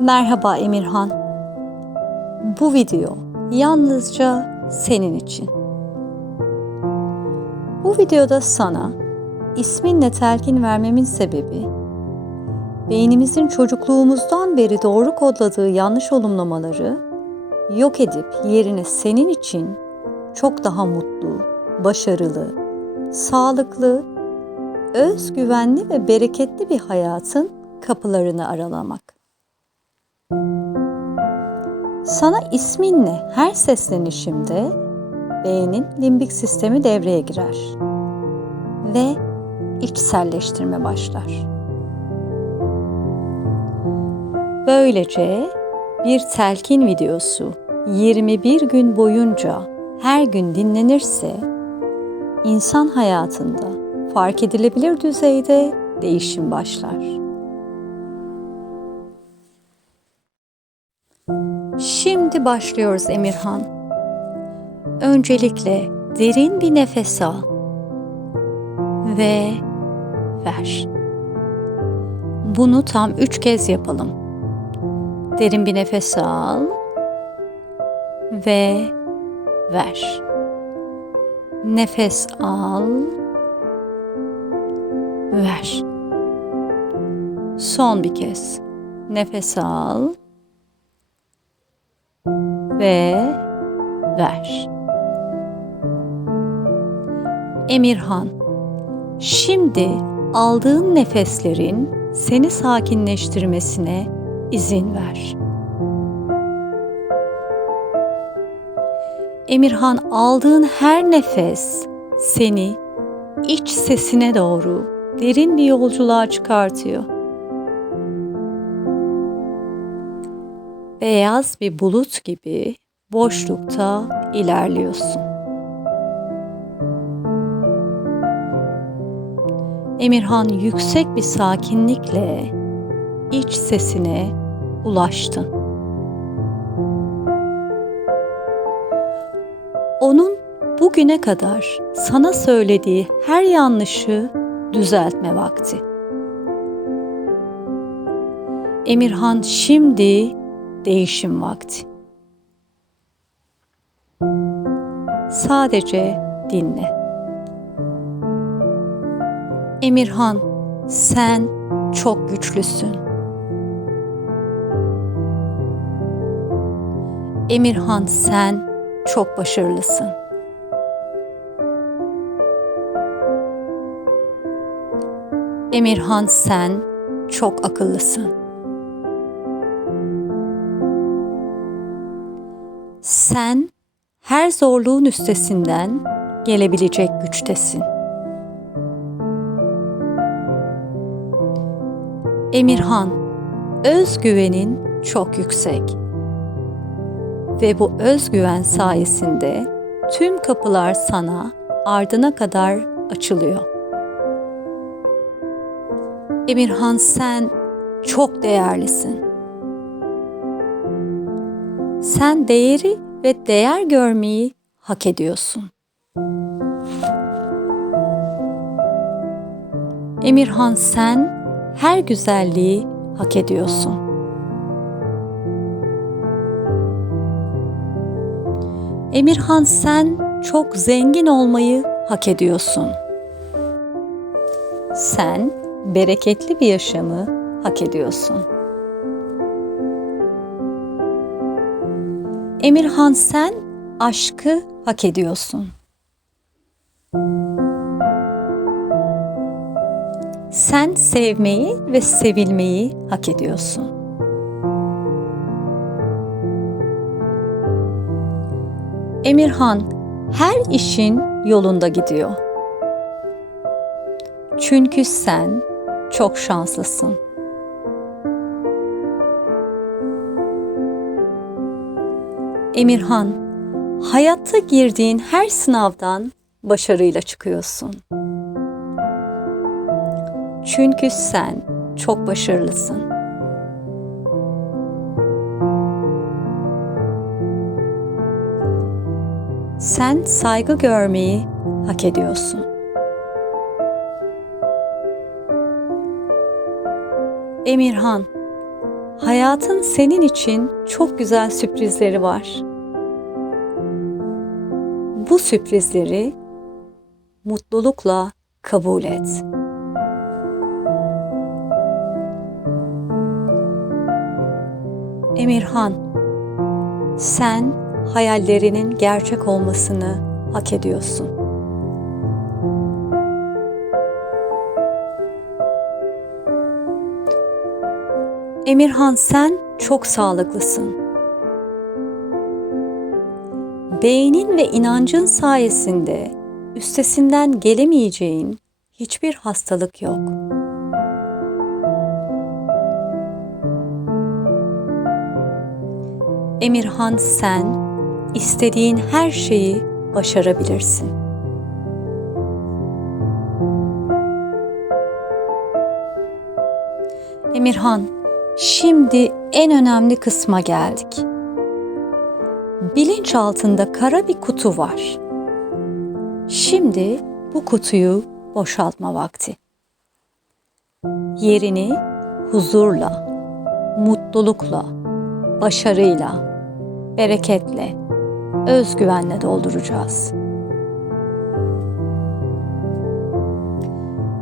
Merhaba Emirhan. Bu video yalnızca senin için. Bu videoda sana isminle telkin vermemin sebebi beynimizin çocukluğumuzdan beri doğru kodladığı yanlış olumlamaları yok edip yerine senin için çok daha mutlu, başarılı, sağlıklı, özgüvenli ve bereketli bir hayatın kapılarını aralamak. Sana isminle her seslenişimde beynin limbik sistemi devreye girer ve içselleştirme başlar. Böylece bir telkin videosu 21 gün boyunca her gün dinlenirse insan hayatında fark edilebilir düzeyde değişim başlar. Şimdi başlıyoruz Emirhan. Öncelikle derin bir nefes al ve ver. Bunu tam üç kez yapalım. Derin bir nefes al ve ver. Nefes al, ver. Son bir kez. Nefes al ve ver. Emirhan, şimdi aldığın nefeslerin seni sakinleştirmesine izin ver. Emirhan aldığın her nefes seni iç sesine doğru derin bir yolculuğa çıkartıyor. Beyaz bir bulut gibi boşlukta ilerliyorsun. Emirhan yüksek bir sakinlikle iç sesine ulaştın. Onun bugüne kadar sana söylediği her yanlışı düzeltme vakti. Emirhan şimdi değişim vakti. Sadece dinle. Emirhan, sen çok güçlüsün. Emirhan sen çok başarılısın. Emirhan sen çok akıllısın. Sen her zorluğun üstesinden gelebilecek güçtesin. Emirhan, özgüvenin çok yüksek. Ve bu özgüven sayesinde tüm kapılar sana ardına kadar açılıyor. Emirhan sen çok değerlisin. Sen değeri ve değer görmeyi hak ediyorsun. Emirhan sen her güzelliği hak ediyorsun. Emirhan sen çok zengin olmayı hak ediyorsun. Sen bereketli bir yaşamı hak ediyorsun. Emirhan sen aşkı hak ediyorsun. Sen sevmeyi ve sevilmeyi hak ediyorsun. Emirhan, her işin yolunda gidiyor. Çünkü sen çok şanslısın. Emirhan, hayatta girdiğin her sınavdan başarıyla çıkıyorsun. Çünkü sen çok başarılısın. Sen saygı görmeyi hak ediyorsun. Emirhan, hayatın senin için çok güzel sürprizleri var. Bu sürprizleri mutlulukla kabul et. Emirhan, sen hayallerinin gerçek olmasını hak ediyorsun. Emirhan sen çok sağlıklısın. Beynin ve inancın sayesinde üstesinden gelemeyeceğin hiçbir hastalık yok. Emirhan sen istediğin her şeyi başarabilirsin. Emirhan, şimdi en önemli kısma geldik. Bilinç altında kara bir kutu var. Şimdi bu kutuyu boşaltma vakti. Yerini huzurla, mutlulukla, başarıyla, bereketle, özgüvenle dolduracağız.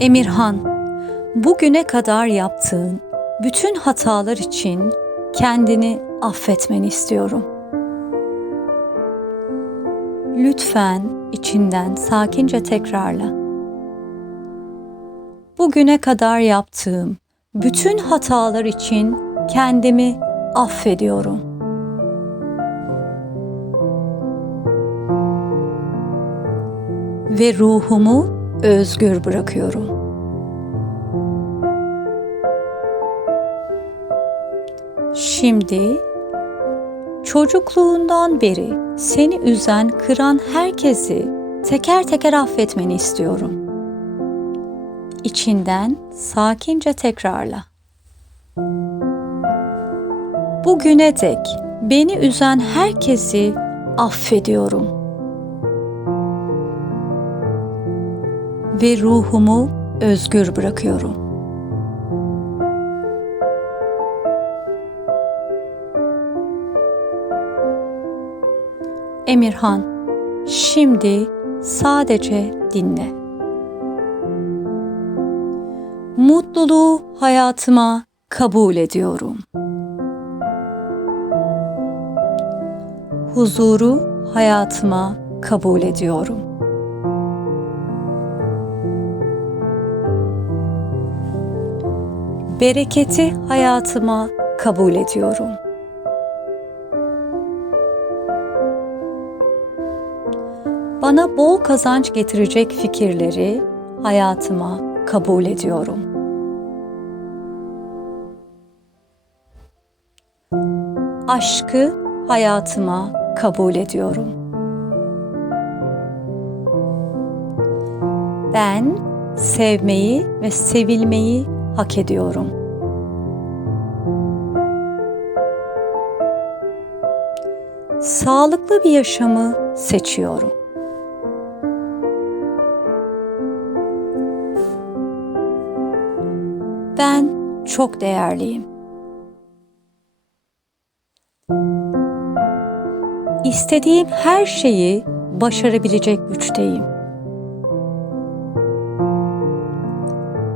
Emirhan, bugüne kadar yaptığın bütün hatalar için kendini affetmeni istiyorum. Lütfen içinden sakince tekrarla. Bugüne kadar yaptığım bütün hatalar için kendimi affediyorum. Ve ruhumu özgür bırakıyorum. Şimdi çocukluğundan beri seni üzen, kıran herkesi teker teker affetmeni istiyorum. İçinden sakince tekrarla. Bugüne dek beni üzen herkesi affediyorum. Ve ruhumu özgür bırakıyorum. Emirhan, şimdi sadece dinle. Mutluluğu hayatıma kabul ediyorum. Huzuru hayatıma kabul ediyorum. Bereketi hayatıma kabul ediyorum. Bana bol kazanç getirecek fikirleri hayatıma kabul ediyorum. Aşkı hayatıma kabul ediyorum. Ben sevmeyi ve sevilmeyi hak ediyorum. Sağlıklı bir yaşamı seçiyorum. Ben çok değerliyim. İstediğim her şeyi başarabilecek güçteyim.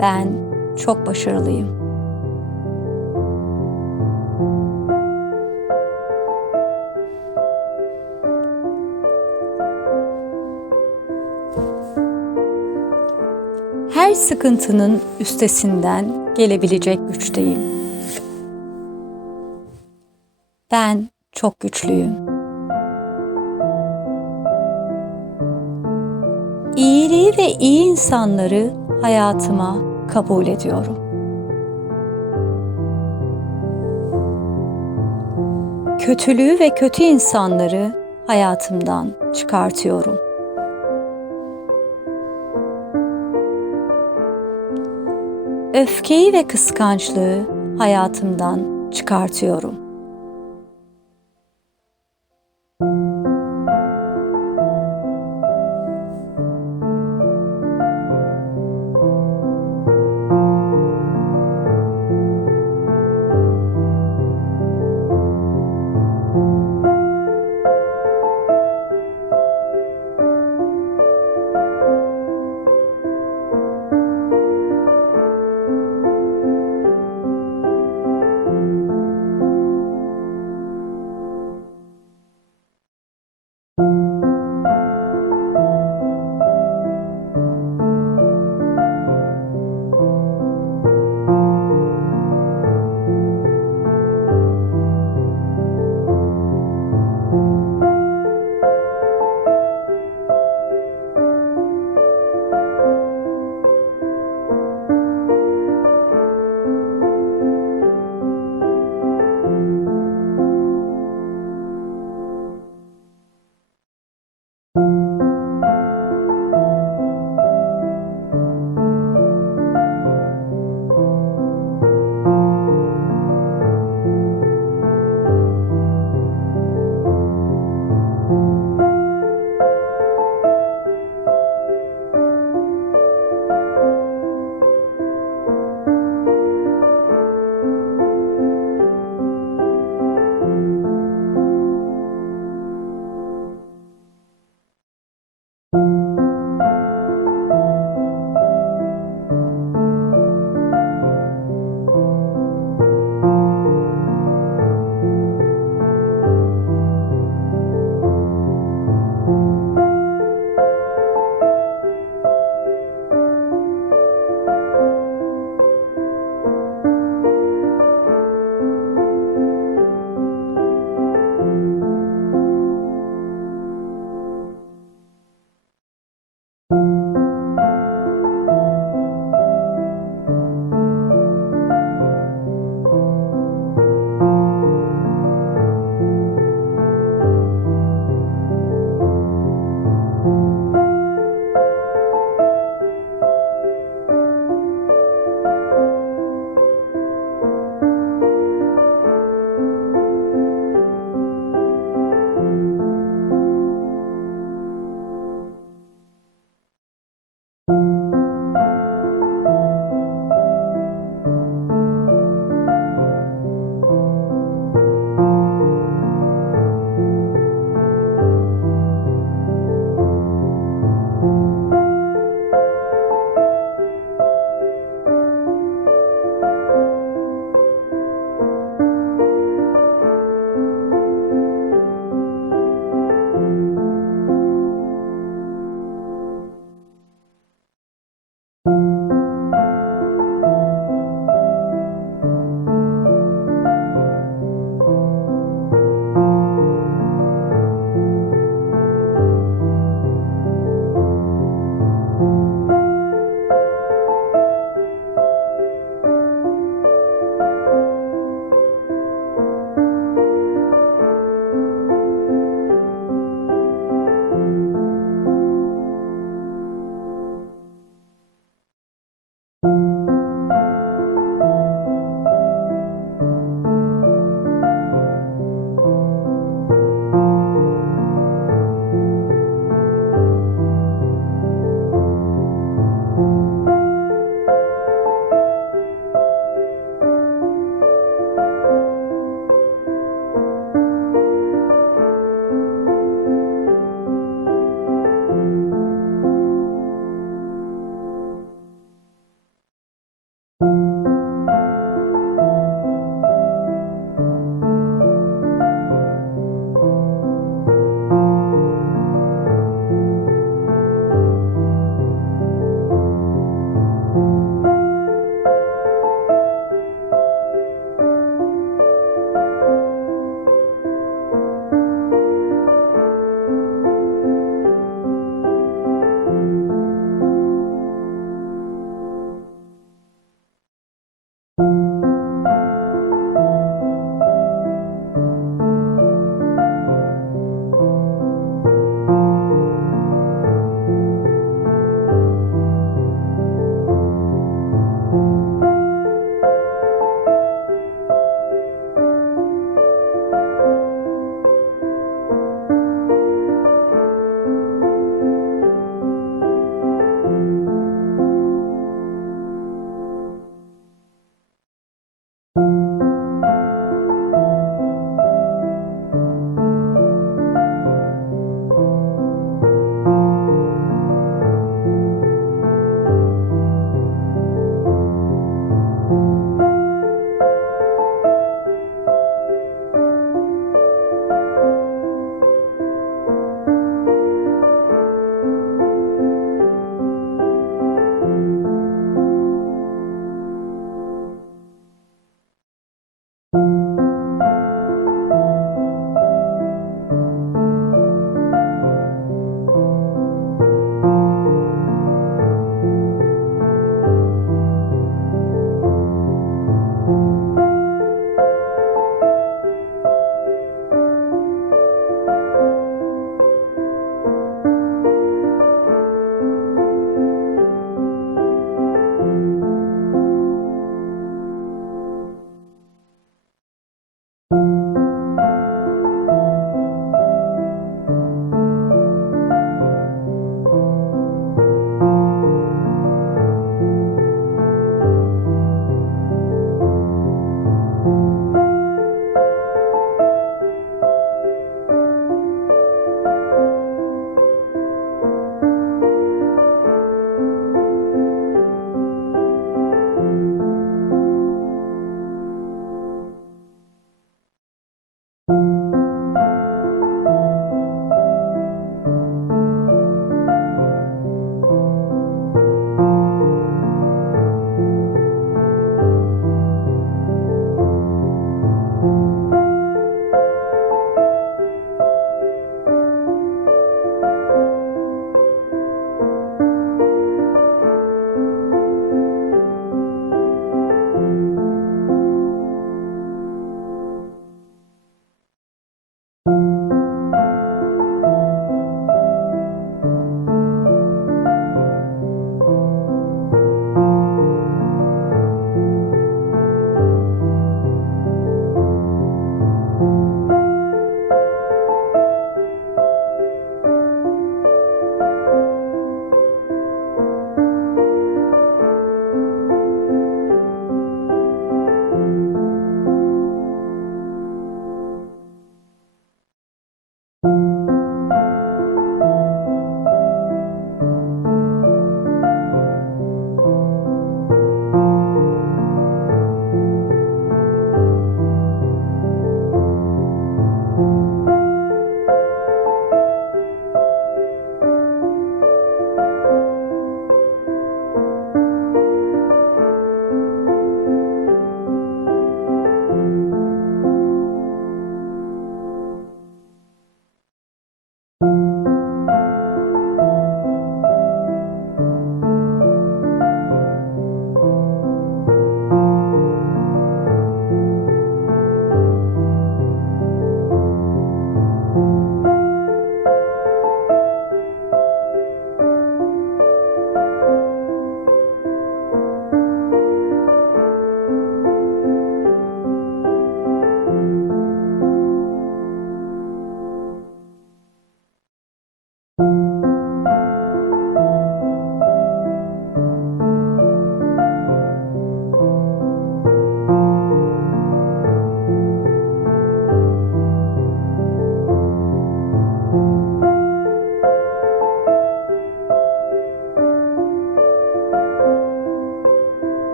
Ben çok başarılıyım. Her sıkıntının üstesinden gelebilecek güçteyim. Ben çok güçlüyüm. İyiliği ve iyi insanları hayatıma kabul ediyorum. Kötülüğü ve kötü insanları hayatımdan çıkartıyorum. Öfkeyi ve kıskançlığı hayatımdan çıkartıyorum.